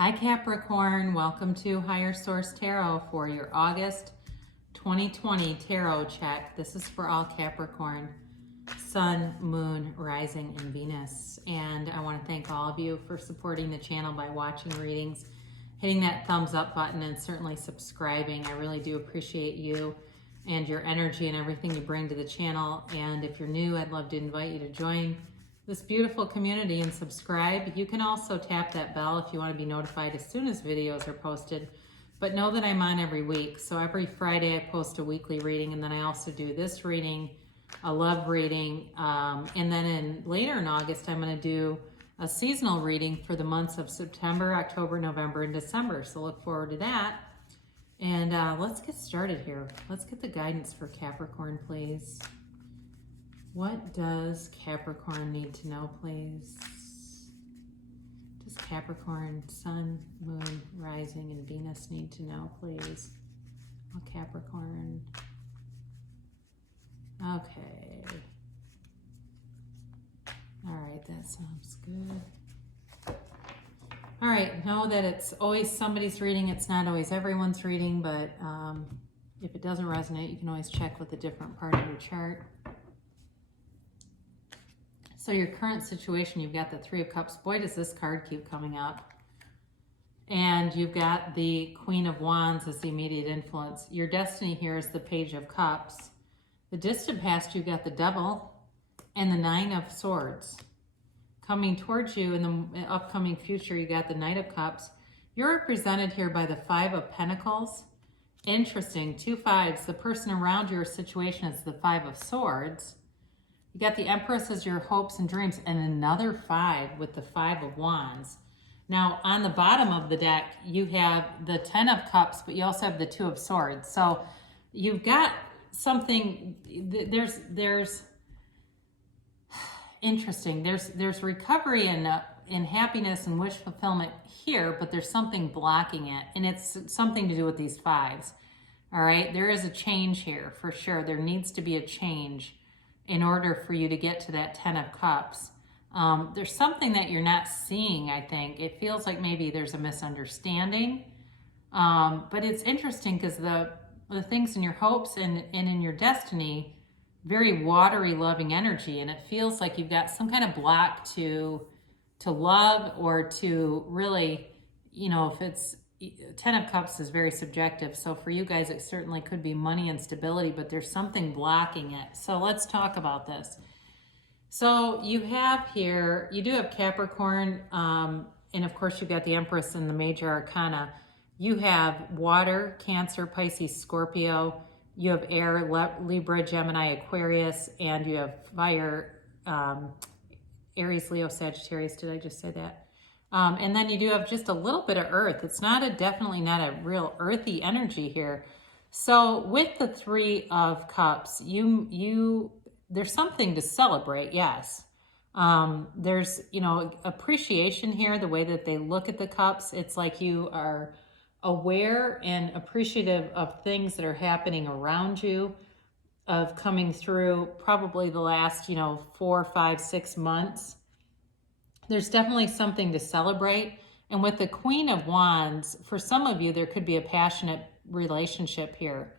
Hi Capricorn, welcome to Higher Source Tarot for your August 2020 tarot check. This is for all Capricorn, Sun, Moon, Rising, and Venus. And I want to thank all of you for supporting the channel by watching readings, hitting that thumbs up button, and certainly subscribing. I really do appreciate you and your energy and everything you bring to the channel. And if you're new, I'd love to invite you to join this beautiful community and subscribe. You can also tap that bell if you want to be notified as soon as videos are posted. But know that I'm on every week. So every Friday I post a weekly reading, and then I also do this reading, a love reading. And then later in August, I'm going to do a seasonal reading for the months of September, October, November, and December. So look forward to that. And let's get started here. Let's get the guidance for Capricorn, please. What does Capricorn need to know, please? Does Capricorn, Sun, Moon, Rising, and Venus need to know, please? Oh, Capricorn. Okay. All right, that sounds good. All right, know that it's always somebody's reading. It's not always everyone's reading, but if it doesn't resonate, you can always check with a different part of your chart. So your current situation, you've got the Three of Cups. Boy, does this card keep coming up. And you've got the Queen of Wands as the immediate influence. Your destiny here is the Page of Cups. The distant past, you've got the Devil and the Nine of Swords. Coming towards you in the upcoming future, you got the Knight of Cups. You're represented here by the Five of Pentacles. Interesting, two fives. The person around your situation is the Five of Swords. You got the Empress as your hopes and dreams, and another five with the Five of Wands. Now, on the bottom of the deck, you have the Ten of Cups, but you also have the Two of Swords. So you've got something, there's interesting. There's recovery in happiness and wish fulfillment here, but there's something blocking it, and it's something to do with these fives. All right, there is a change here for sure. There needs to be a change in order for you to get to that Ten of Cups. There's something that you're not seeing, I think. It feels like maybe there's a misunderstanding. But it's interesting because the things in your hopes and in your destiny, very watery, loving energy. And it feels like you've got some kind of block to love or to really, you know, if it's, Ten of Cups is very subjective. So for you guys, it certainly could be money and stability, but there's something blocking it. So let's talk about this. So you have here, you do have Capricorn, and of course you've got the Empress and the Major Arcana. You have water, Cancer, Pisces, Scorpio. You have air, Libra, Gemini, Aquarius, and you have fire, Aries, Leo, Sagittarius. Did I just say that? And then you do have just a little bit of earth. It's definitely not a real earthy energy here. So with the Three of Cups, there's something to celebrate, yes. There's, appreciation here, the way that they look at the cups. It's like you are aware and appreciative of things that are happening around you, of coming through probably the last, 4, 5, 6 months. There's definitely something to celebrate. And with the Queen of Wands, for some of you, there could be a passionate relationship here.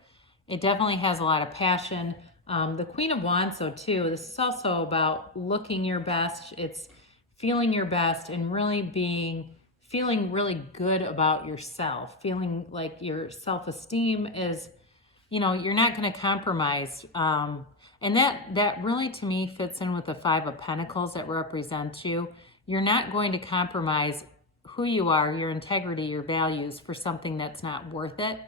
It definitely has a lot of passion. The Queen of Wands, though, too, this is also about looking your best. It's feeling your best and really feeling really good about yourself, feeling like your self-esteem is, you're not going to compromise. And that really, to me, fits in with the Five of Pentacles that represent you. You're not going to compromise who you are, your integrity, your values for something that's not worth it.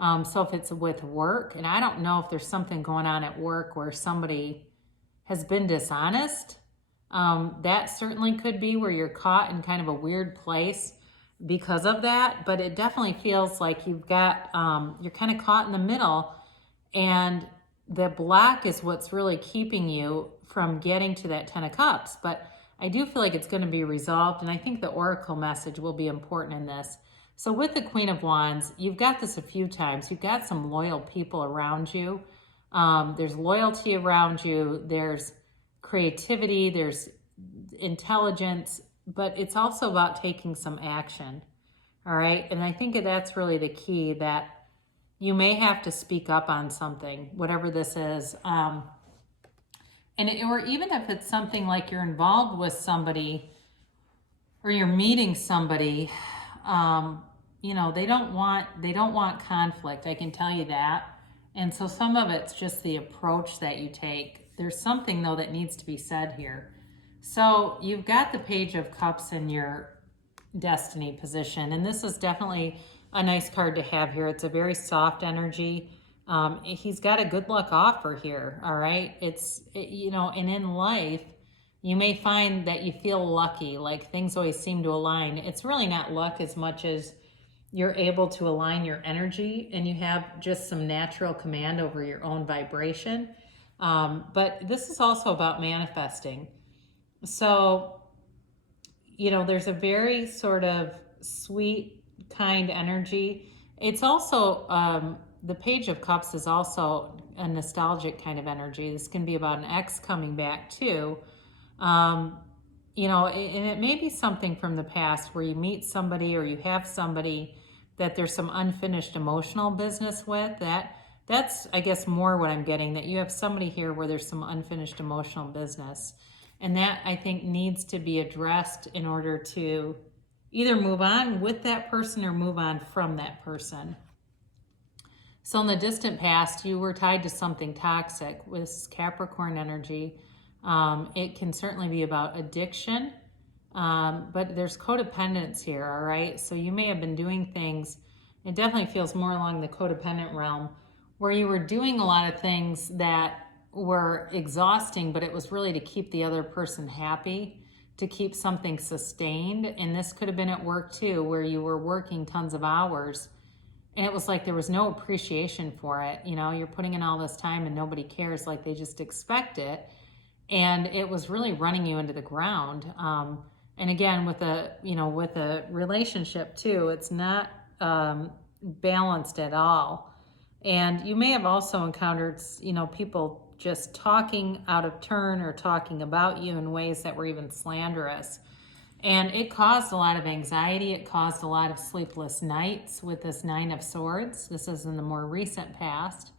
So if it's with work, and I don't know if there's something going on at work where somebody has been dishonest, that certainly could be where you're caught in kind of a weird place because of that. But it definitely feels like you've got, you're kind of caught in the middle, and the block is what's really keeping you from getting to that Ten of Cups. But I do feel like it's going to be resolved, and I think the Oracle message will be important in this. So with the Queen of Wands, you've got this a few times. You've got some loyal people around you. There's loyalty around you. There's creativity. There's intelligence. but it's also about taking some action. All right. And I think that's really the key, that you may have to speak up on something, whatever this is. Or even if it's something like you're involved with somebody or you're meeting somebody, they don't want conflict. I can tell you that. And so some of it's just the approach that you take. There's something though that needs to be said here. So you've got the Page of Cups in your destiny position, and this is definitely a nice card to have here. It's a very soft energy. He's got a good luck offer here. All right. And in life, you may find that you feel lucky, like things always seem to align. It's really not luck as much as you're able to align your energy, and you have just some natural command over your own vibration. But this is also about manifesting. So, there's a very sort of sweet, kind energy. It's also, the Page of Cups is also a nostalgic kind of energy. This can be about an ex coming back too. And it may be something from the past where you meet somebody or you have somebody that there's some unfinished emotional business with. That's, I guess, more what I'm getting, that you have somebody here where there's some unfinished emotional business. And that, I think, needs to be addressed in order to either move on with that person or move on from that person. So in the distant past, you were tied to something toxic with Capricorn energy. It can certainly be about addiction, but there's codependence here, all right? So you may have been doing things, it definitely feels more along the codependent realm, where you were doing a lot of things that were exhausting, but it was really to keep the other person happy, to keep something sustained. And this could have been at work too, where you were working tons of hours and it was like there was no appreciation for it. You're putting in all this time and nobody cares, like they just expect it. And it was really running you into the ground. And again, with a relationship too, it's not balanced at all. And you may have also encountered, people just talking out of turn or talking about you in ways that were even slanderous. And it caused a lot of anxiety. It caused a lot of sleepless nights with this Nine of Swords. This is in the more recent past.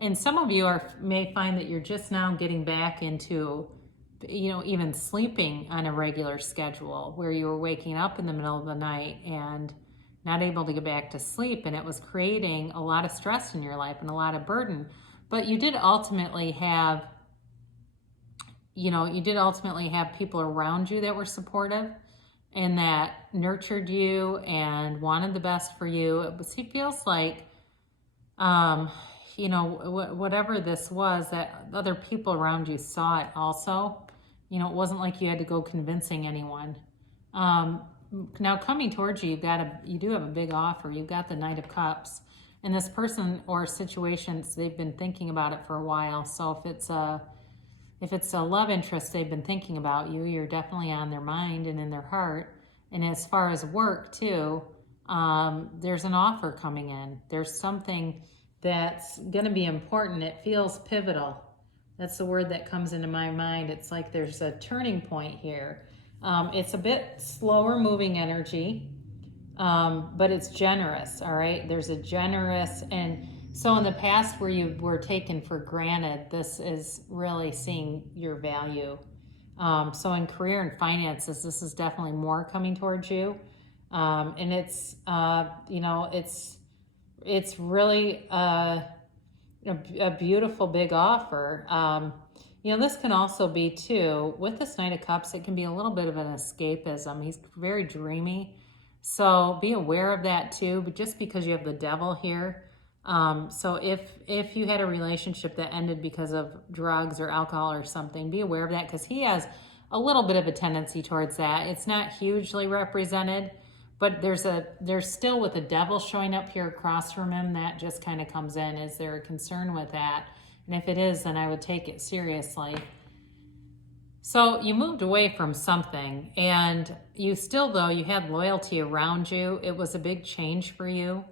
And some of you may find that you're just now getting back into, even sleeping on a regular schedule, where you were waking up in the middle of the night and not able to get back to sleep. And it was creating a lot of stress in your life and a lot of burden. But you did ultimately have people around you that were supportive and that nurtured you and wanted the best for you. It feels like, whatever this was, that other people around you saw it also. It wasn't like you had to go convincing anyone. Now coming towards you, you do have a big offer. You've got the Knight of Cups. And this person or situations, they've been thinking about it for a while. So if it's a love interest, they've been thinking about you, you're definitely on their mind and in their heart. And as far as work too, there's an offer coming in. There's something that's going to be important. It feels pivotal. That's the word that comes into my mind. It's like there's a turning point here. It's a bit slower moving energy, but it's generous, all right? There's a generous, and so in the past where you were taken for granted, this is really seeing your value. So in career and finances, this is definitely more coming towards you. And it's really a beautiful big offer. This can also be too, with this Knight of Cups, it can be a little bit of an escapism. He's very dreamy. So be aware of that too, but just because you have the Devil here. So if you had a relationship that ended because of drugs or alcohol or something, be aware of that, because he has a little bit of a tendency towards that. It's not hugely represented, but there's still, with the Devil showing up here across from him, that just kind of comes in. Is there a concern with that? And if it is, then I would take it seriously. So you moved away from something, and you still, though, you had loyalty around you. It was a big change for you.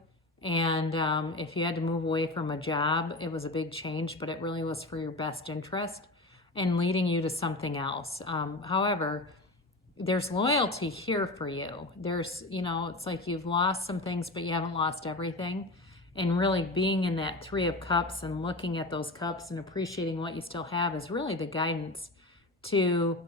And if you had to move away from a job, it was a big change, but it really was for your best interest and leading you to something else. However, there's loyalty here for you. There's, you know, it's like you've lost some things, but you haven't lost everything. And really being in that 3 of Cups and looking at those cups and appreciating what you still have is really the guidance to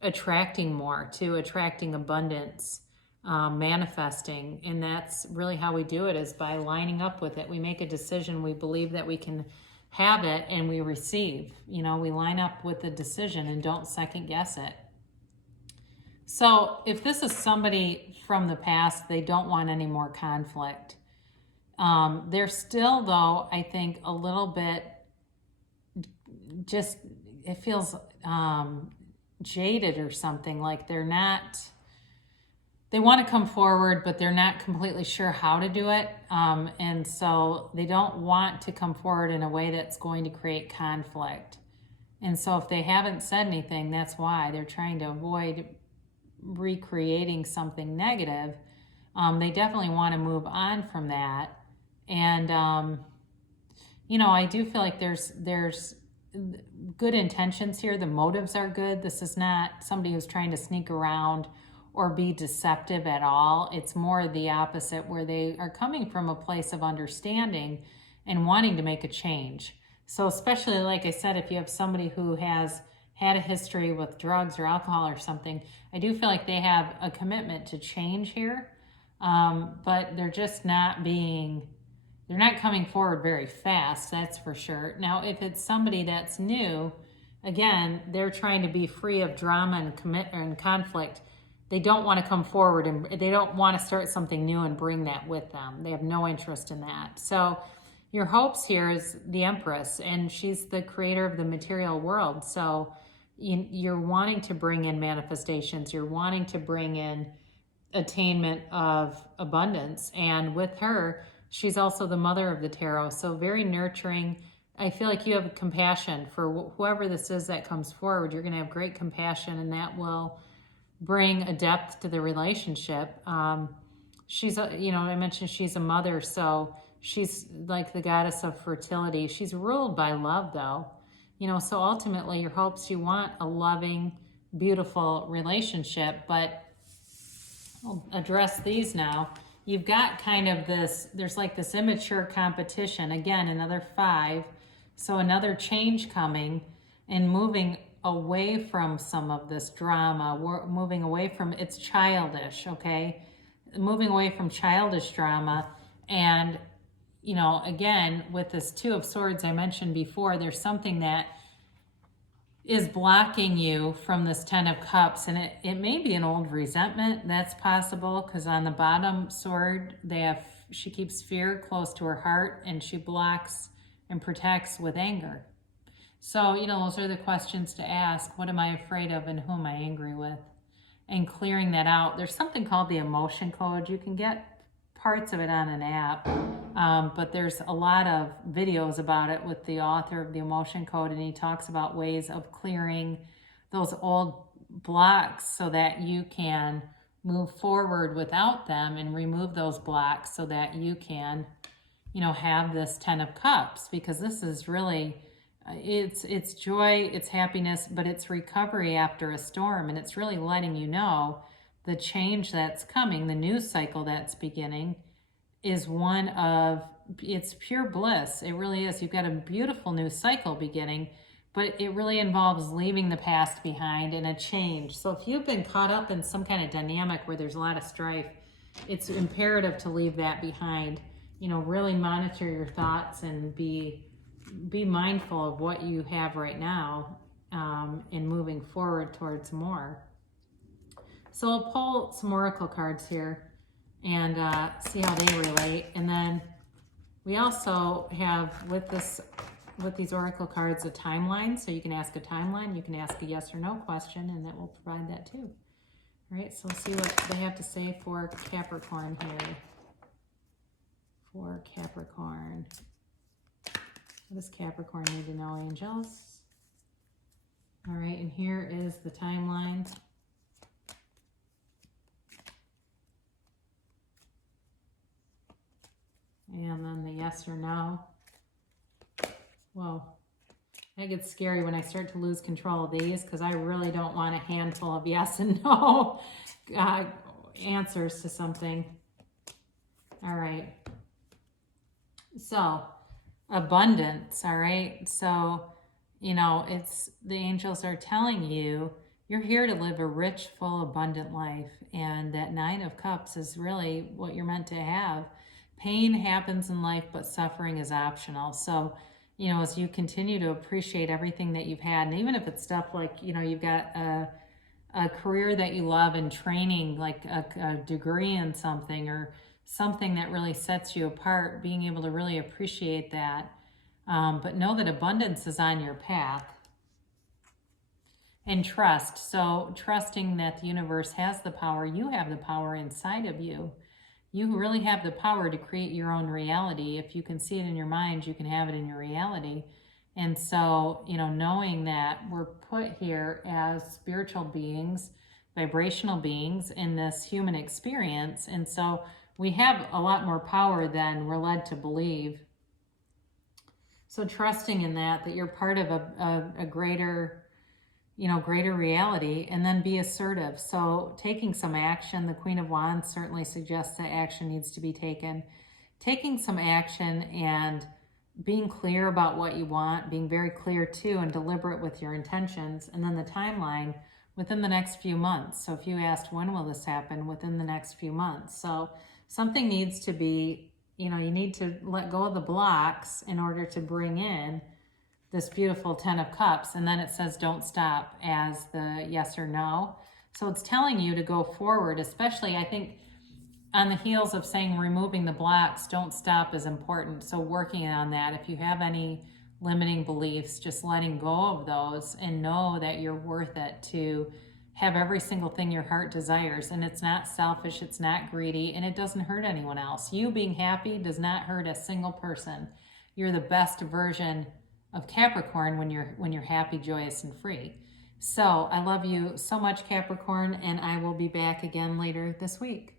attracting more, to attracting abundance, manifesting. And that's really how we do it, is by lining up with it. We make a decision, we believe that we can have it, and we receive. You know, we line up with the decision and don't second guess it. So if this is somebody from the past, they don't want any more conflict. They're still, though, I think a little bit just, it feels jaded or something, like they're not, they want to come forward, but they're not completely sure how to do it. And so they don't want to come forward in a way that's going to create conflict. And so if they haven't said anything, that's why they're trying to avoid recreating something negative. They definitely want to move on from that. And, you know, I do feel like there's good intentions here. The motives are good. This is not somebody who's trying to sneak around or be deceptive at all. It's more the opposite, where they are coming from a place of understanding and wanting to make a change. So especially, like I said, if you have somebody who has had a history with drugs or alcohol or something, I do feel like they have a commitment to change here, but they're just not being, they're not coming forward very fast, that's for sure. Now, if it's somebody that's new, again, they're trying to be free of drama and conflict. They don't want to come forward, and they don't want to start something new and bring that with them. They have no interest in that. So your hopes here is the Empress, and she's the creator of the material world. So you're wanting to bring in manifestations. You're wanting to bring in attainment of abundance. And with her, she's also the mother of the tarot. So very nurturing. I feel like you have compassion for whoever this is that comes forward. You're going to have great compassion, and that will bring a depth to the relationship. She's, you know, I mentioned she's a mother, so she's like the goddess of fertility. She's ruled by love, though. You know, so ultimately your hopes, you want a loving, beautiful relationship, but I'll address these now. You've got kind of this, there's like this immature competition. Again, another 5. So another change coming and moving away from some of this drama. We're moving away from, it's childish, okay? Moving away from childish drama. And, you know, again, with this 2 of Swords I mentioned before, there's something that is blocking you from this 10 of Cups. And it may be an old resentment. That's possible, because on the bottom sword, she keeps fear close to her heart, and she blocks and protects with anger. So, you know, those are the questions to ask. What am I afraid of, and who am I angry with? And clearing that out. There's something called the emotion code. You can get parts of it on an app, but there's a lot of videos about it with the author of the emotion code, and he talks about ways of clearing those old blocks so that you can move forward without them, and remove those blocks so that you can, you know, have this 10 of Cups, because this is really, it's joy, it's happiness, but it's recovery after a storm. And it's really letting you know the change that's coming, the news cycle that's beginning, is one of, it's pure bliss. It really is. You've got a beautiful new cycle beginning, but it really involves leaving the past behind and a change. So if you've been caught up in some kind of dynamic where there's a lot of strife, it's imperative to leave that behind. You know, really monitor your thoughts and be mindful of what you have right now, and moving forward towards more. So I'll pull some oracle cards here and see how they relate. And then we also have with these oracle cards a timeline. So you can ask a timeline, you can ask a yes or no question, and that will provide that too. All right, so let's see what they have to say for Capricorn here. For Capricorn. What does Capricorn need to know, angels? All right, and here is the timeline. And then the yes or no. Whoa. It gets scary when I start to lose control of these because I really don't want a handful of yes and no answers to something. All right. So, abundance, all right? So, you know, it's the angels are telling you you're here to live a rich, full, abundant life. And that Nine of Cups is really what you're meant to have. Pain happens in life, but suffering is optional. So, you know, as you continue to appreciate everything that you've had, and even if it's stuff like, you know, you've got a career that you love and training, like a degree in something or something that really sets you apart, being able to really appreciate that. But know that abundance is on your path. And trust. So trusting that the universe has the power. You have the power inside of you. You really have the power to create your own reality. If you can see it in your mind, you can have it in your reality. And so, you know, knowing that we're put here as spiritual beings, vibrational beings in this human experience. And so we have a lot more power than we're led to believe. So trusting in that you're part of a greater, you know, greater reality, and then be assertive. So taking some action, the Queen of Wands certainly suggests that action needs to be taken. Taking some action and being clear about what you want, being very clear too and deliberate with your intentions, and then the timeline within the next few months. So if you asked when will this happen, within the next few months. So something needs to be, you know, you need to let go of the blocks in order to bring in this beautiful 10 of Cups. And then it says don't stop as the yes or no. So it's telling you to go forward, especially I think on the heels of saying removing the blocks, don't stop is important. So working on that, if you have any limiting beliefs, just letting go of those and know that you're worth it to have every single thing your heart desires. And it's not selfish, it's not greedy, and it doesn't hurt anyone else. You being happy does not hurt a single person. You're the best version of Capricorn when you're happy, joyous, and free. So I love you so much, Capricorn, and I will be back again later this week.